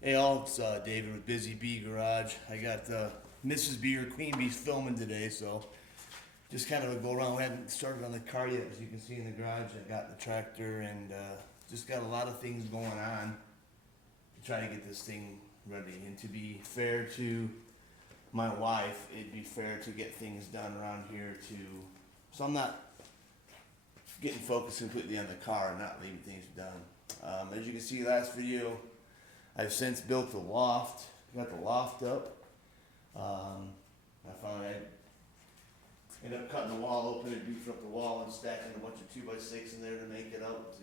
Hey all, it's David with Busy Bee Garage. I got Mrs. Bee or Queen Bee's filming today, so just kind of a go around. We haven't started on the car yet, as you can see in the garage. I got the tractor and just got a lot of things going on to try to get this thing ready. And to be fair to my wife, it'd be fair to get things done around here too. So I'm not getting focused completely on the car and not leaving things done. As you can see last video, I've since built the loft, got the loft up. I found I ended up cutting the wall open and beefing up the wall and stacking a bunch of 2x6 in there to make it up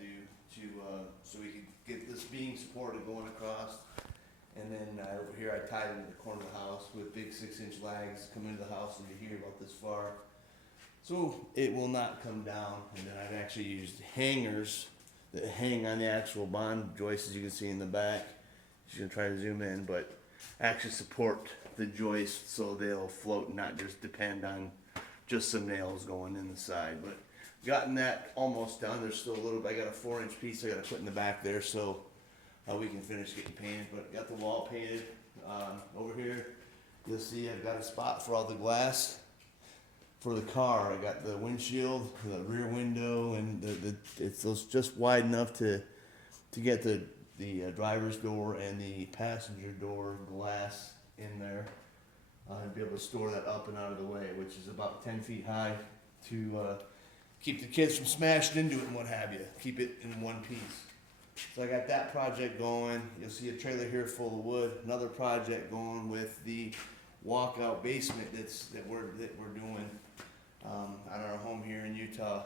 so we could get this beam supported going across. And then over here I tied into the corner of the house with big 6-inch lags come into the house into here about this far. So it will not come down. And then I've actually used hangers that hang on the actual bond joists, as you can see in the back. She's gonna try to zoom in, but actually support the joist so they'll float and not just depend on just some nails going in the side. But gotten that almost done. There's still a little bit. I got a 4-inch piece I gotta put in the back there so we can finish getting painted. But got the wall painted. Over here, you'll see I've got a spot for all the glass for the car. I got the windshield, the rear window, and it's just wide enough to get the driver's door and the passenger door glass in there and be able to store that up and out of the way, which is about 10 feet high to keep the kids from smashing into it and what have you. Keep it in one piece. So I got that project going. You'll see a trailer here full of wood. Another project going with the walkout basement that we're doing on our home here in Utah.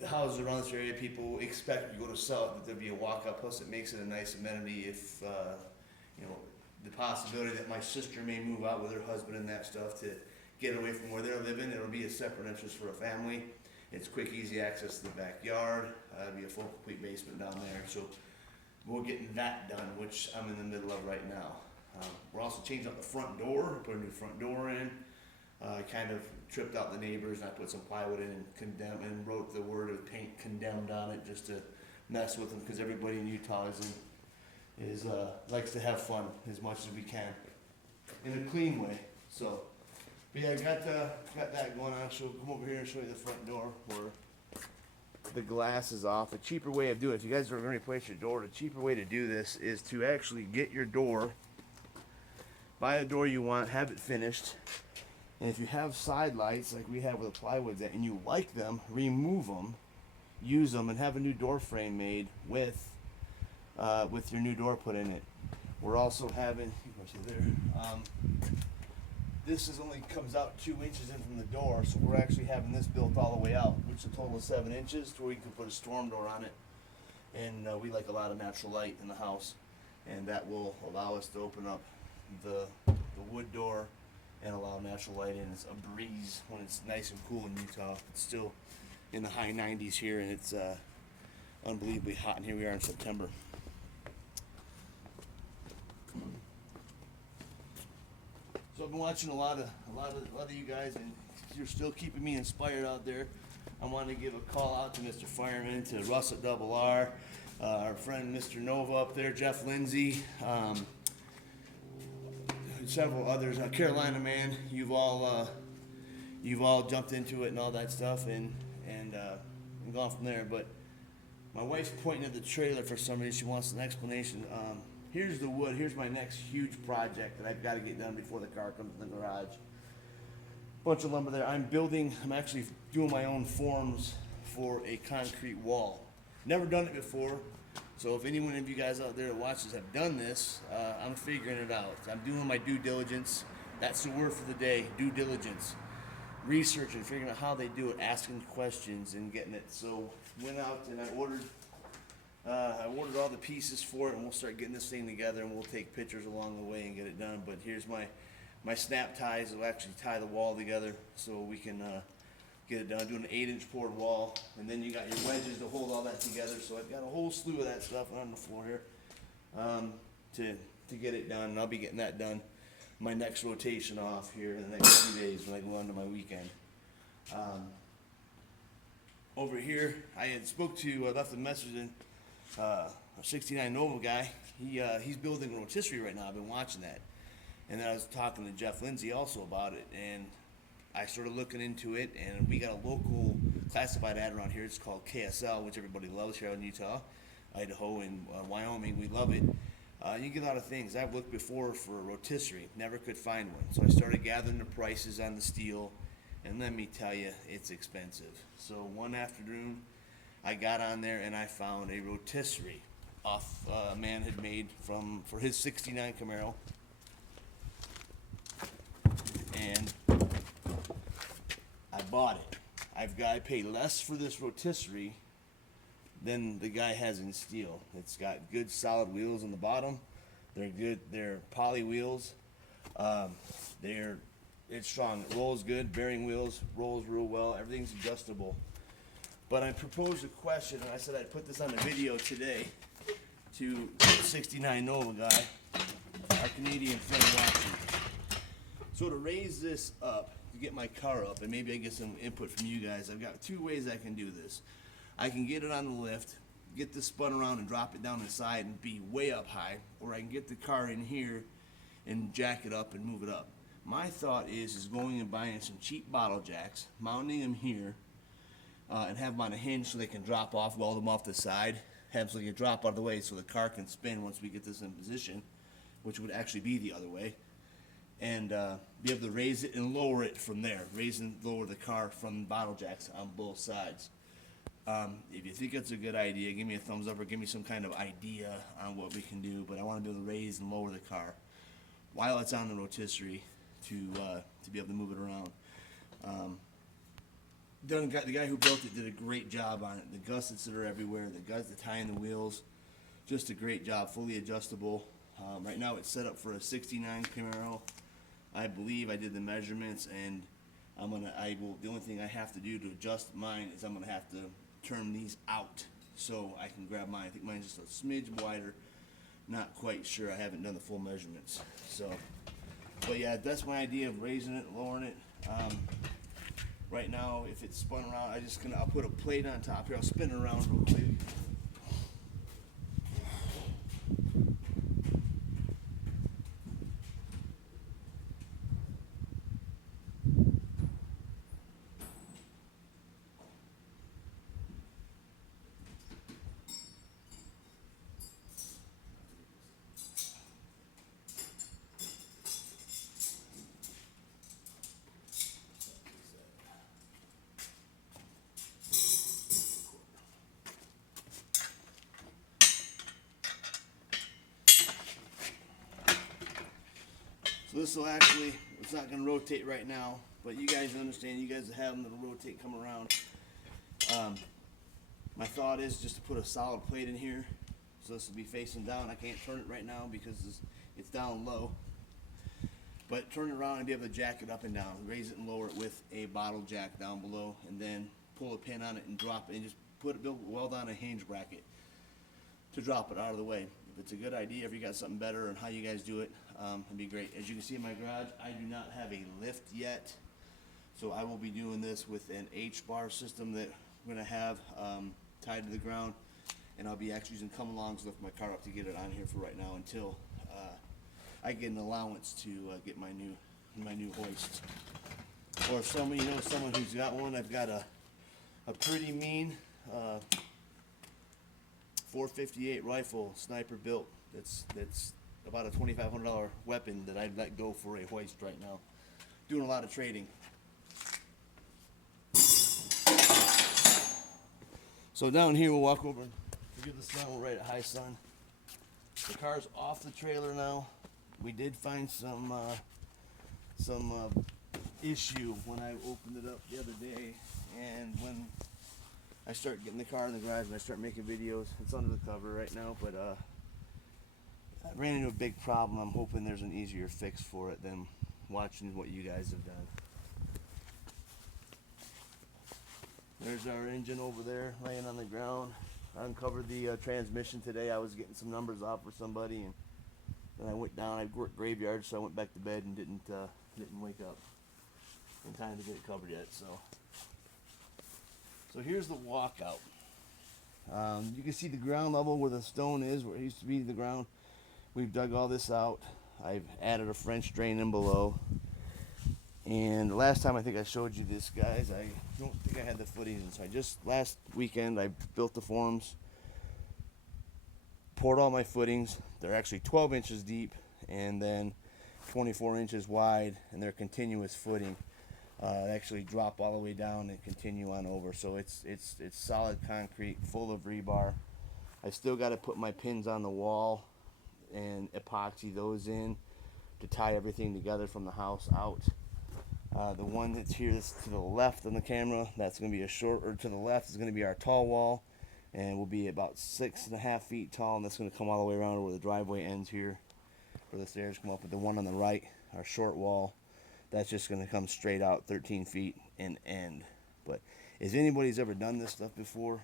The houses around this area, people expect you go to sell it, that there'd be a walkout. Plus, it makes it a nice amenity if, the possibility that my sister may move out with her husband and that stuff to get away from where they're living. It'll be a separate entrance for a family. It's quick, easy access to the backyard. It'll be a full, complete basement down there. So we're getting that done, which I'm in the middle of right now. We're also changing up the front door, put a new front door in. I kind of tripped out the neighbors, and I put some plywood in and wrote the word of paint condemned on it just to mess with them, because everybody in Utah likes to have fun as much as we can in a clean way. So, but yeah, I got that going on. So come over here and show you the front door where the glass is off. A cheaper way of doing it, if you guys are going to replace your door, the cheaper way to do this is to actually get your door, buy a door you want, have it finished. And if you have side lights like we have with the plywood and you like them, remove them, use them, and have a new door frame made with your new door put in it. We're also having, this only comes out 2 inches in from the door, so we're actually having this built all the way out, which is a total of 7 inches, to where you can put a storm door on it. And we like a lot of natural light in the house, and that will allow us to open up the wood door and allow natural light in. It's a breeze when it's nice and cool in Utah. It's still in the high 90s here, and it's unbelievably hot. And here we are in September. So I've been watching a lot of you guys, and you're still keeping me inspired out there. I want to give a call out to Mr. Fireman, to Russ at Double R, our friend Mr. Nova up there, Jeff Lindsay. Several others, Carolina Man, you've all jumped into it and all that stuff and gone from there. But my wife's pointing at the trailer for some reason. She wants an explanation. Here's the wood. Here's my next huge project that I've got to get done before the car comes in the garage. Bunch of lumber there. I'm actually doing my own forms for a concrete wall. Never done it before. So if anyone of you guys out there that watches have done this, I'm figuring it out. I'm doing my due diligence. That's the word for the day, due diligence. Researching, figuring out how they do it, asking questions and getting it. So went out and I ordered all the pieces for it, and we'll start getting this thing together, and we'll take pictures along the way and get it done. But here's my snap ties that will actually tie the wall together so we can get it done. Doing an 8-inch poured wall, and then you got your wedges to hold all that together. So I've got a whole slew of that stuff on the floor here to get it done. And I'll be getting that done my next rotation off here in the next few days when I go on to my weekend. Over here, I had left a message in a 69 Nova guy. he's building a rotisserie right now. I've been watching that, and then I was talking to Jeff Lindsay also about it, and I started looking into it, and we got a local classified ad around here. It's called KSL, which everybody loves here in Utah, Idaho, and Wyoming. We love it. You get a lot of things. I've looked before for a rotisserie, never could find one. So I started gathering the prices on the steel, and let me tell you, it's expensive. So one afternoon, I got on there and I found a rotisserie off a man had made for his '69 Camaro, and I bought it. I paid less for this rotisserie than the guy has in steel. It's got good solid wheels on the bottom. They're good. They're poly wheels. It's strong. It rolls good. Bearing wheels rolls real well. Everything's adjustable. But I proposed a question, and I said I'd put this on the video today to 69 Nova guy, our Canadian friend watching. So to raise this up, to get my car up, and maybe I get some input from you guys, I've got two ways I can do this. I can get it on the lift, get this spun around and drop it down the side and be way up high, or I can get the car in here and jack it up and move it up. My thought is going and buying some cheap bottle jacks, mounting them here, and have them on a hinge so they can drop off, weld them off the side, have so they can drop out of the way so the car can spin once we get this in position, which would actually be the other way, and be able to raise it and lower it from there, raise and lower the car from bottle jacks on both sides. If you think it's a good idea, give me a thumbs up or give me some kind of idea on what we can do, but I want to be able to raise and lower the car while it's on the rotisserie to be able to move it around. The guy who built it did a great job on it. The gussets that are everywhere, the tying the wheels, just a great job, fully adjustable. Right now it's set up for a '69 Camaro. I believe I did the measurements, and the only thing I have to do to adjust mine is I'm gonna have to turn these out so I can grab mine. I think mine's just a smidge wider. Not quite sure. I haven't done the full measurements. So, but yeah, that's my idea of raising it and lowering it. Right now, if it's spun around, I'll put a plate on top here. I'll spin it around real quick. So this will actually, it's not going to rotate right now, but you guys understand, you guys have them that'll rotate, come around. My thought is just to put a solid plate in here, so this will be facing down. I can't turn it right now because it's down low. But turn it around and be able to jack it up and down, raise it and lower it with a bottle jack down below, and then pull a pin on it and drop it, and just weld on a hinge bracket to drop it out of the way. If it's a good idea, if you got something better on how you guys do it, it'd be great. As you can see in my garage, I do not have a lift yet, so I will be doing this with an H-bar system that we're gonna have tied to the ground, and I'll be actually using come-alongs to lift my car up to get it on here for right now until I get an allowance to get my new hoist. Or if someone who's got one, I've got a pretty mean 458 rifle, sniper built. That's about a $2,500 weapon that I'd let go for a hoist right now. Doing a lot of trading. So down here, we'll walk over and forgive the sun. We're right at high sun. The car's off the trailer now. We did find some issue when I opened it up the other day, and when I start getting the car in the garage and I start making videos, it's under the cover right now, but I ran into a big problem. I'm hoping there's an easier fix for it than watching what you guys have done. There's our engine over there laying on the ground. I uncovered the transmission today. I was getting some numbers off for somebody, and then I went down. I worked graveyard, so I went back to bed and didn't wake up in time to get it covered yet. So here's the walkout. You can see the ground level where the stone is, where it used to be the ground. we've dug all this out. I've added a French drain in below. And the last time I think I showed you this, guys, I don't think I had the footings inside. Just last weekend, I built the forms, poured all my footings. They're actually 12 inches deep and then 24 inches wide, and they're continuous footing. They actually drop all the way down and continue on over. So it's solid concrete, full of rebar. I still got to put my pins on the wall and epoxy those in to tie everything together from the house out. The one that's here that's to the left on the camera, that's going to be a short, or to the left is going to be our tall wall, and will be about 6.5 feet tall, and that's going to come all the way around where the driveway ends here, where the stairs come up. But the one on the right, our short wall, that's just going to come straight out 13 feet and end. But if anybody's ever done this stuff before,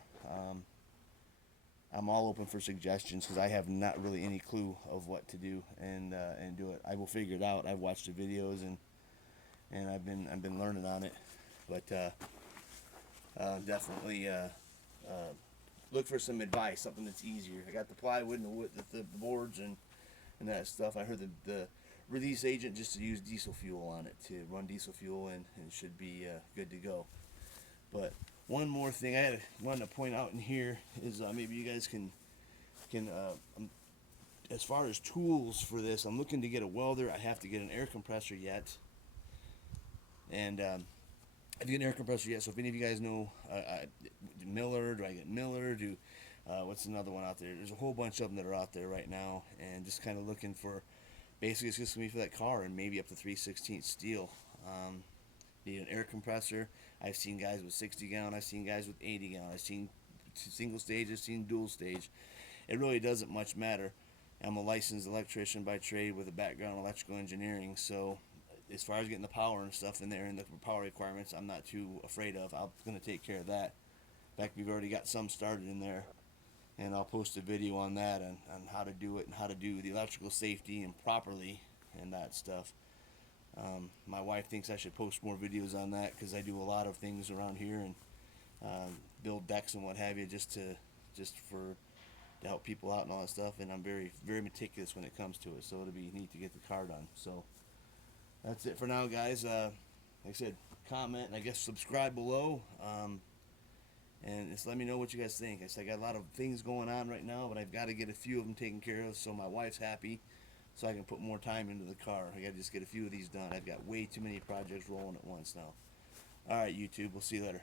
I'm all open for suggestions, because I have not really any clue of what to do and do it. I will figure it out. I've watched the videos and I've been learning on it, but definitely look for some advice, something that's easier. I got the plywood and the boards and that stuff. I heard the release agent just to use diesel fuel on it, to run diesel fuel, and it should be good to go. But one more thing I wanted to point out in here is maybe you guys can as far as tools for this, I'm looking to get a welder. I have to get an air compressor yet, and I get an air compressor yet. So if any of you guys know Miller, do I get Miller? What's another one out there? There's a whole bunch of them that are out there right now, and just kind of looking for. Basically, it's just gonna be for that car, and maybe up to 3/16 steel. Need an air compressor. I've seen guys with 60 gallon. I've seen guys with 80 gallon. I've seen single stage. I've seen dual stage. It really doesn't much matter. I'm a licensed electrician by trade with a background in electrical engineering, so as far as getting the power and stuff in there and the power requirements, I'm not too afraid of. I'm going to take care of that. In fact, we've already got some started in there, and I'll post a video on that, on how to do it and how to do the electrical safety and properly and that stuff. My wife thinks I should post more videos on that, because I do a lot of things around here and build decks and what have you, just to help people out and all that stuff. And I'm very, very meticulous when it comes to it, so it'll be neat to get the car done. So that's it for now, guys. Like I said, comment and I guess subscribe below, and just let me know what you guys think. I got a lot of things going on right now, but I've got to get a few of them taken care of so my wife's happy, so I can put more time into the car. I got to just get a few of these done. I've got way too many projects rolling at once now. All right, YouTube, we'll see you later.